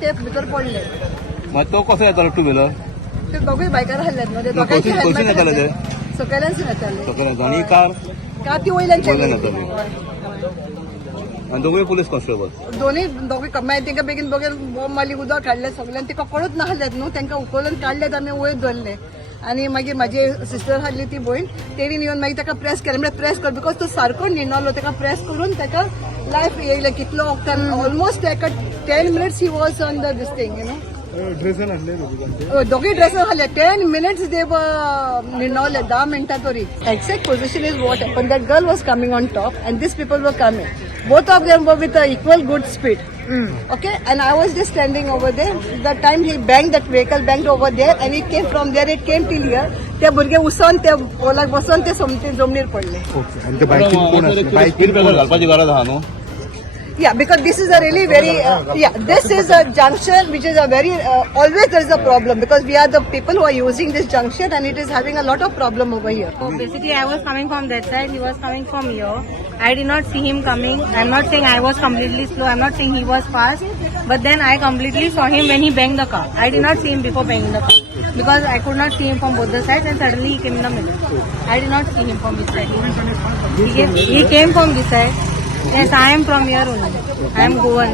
ते भितर पडले. मग तो कसो येतालो टू व्हिलर? ते दोघे बायकार हल्ल्यात मध्ये कशी येताले ते? सकयल्यानसून येताले. सकयल्यान आणि कार ती वयल्यानची आणि दोघे पोलीस कॉन्स्टेबल दोघे मागीर तांकां बेगीन बॉम्ब मारली उदक काडले सगळ्यांनी तांकां कळूच ना हल्ल्यात न्हू तांकां उखलून काडल्यात आमी वयर धरले आनी मागीर म्हाजी सिस्टर आहली ती भयण तेणीन येवन मागीर ताका प्रेस केलें म्हणजे प्रेस कर बिकॉज तो सारको न्हिणलो ताका प्रेस करून ताका लायफ येयलें कितलो वक्तान ऑलमोस्ट ताका 10 minutes he was on the this thing दोघे ड्रेसर आहले 10 minutes दे न्हिणवले 10 मिनटां तरी. Exact position is what happen that girl was coming on top and these people were coming both of them were with an equal good speed. Okay, and I was just standing over there. The time he banged that vehicle, banged over there, and it came from there. It came till here. ते भुरगे उसन ते Pollock बसून ते जमनीर पडले. आणि ते बायकीन कोण असले? बायकीन घालपाची गरज आहा न्हू? Yeah, because this is a really very, this is a junction which is a very, always there is a problem because we are the people who are using this junction and it is having a lot of problem over here. So basically I was coming from that side, he was coming from here. I did not see him coming. I'm not saying I was completely slow, I'm not saying he was fast. But then I completely saw him when he banged the car. I did not see him before banging the car. Because I could not see him from both the sides and suddenly he came in the middle. I did not see him from this side. He came from this side. Yes, I am from here only. I am Goan.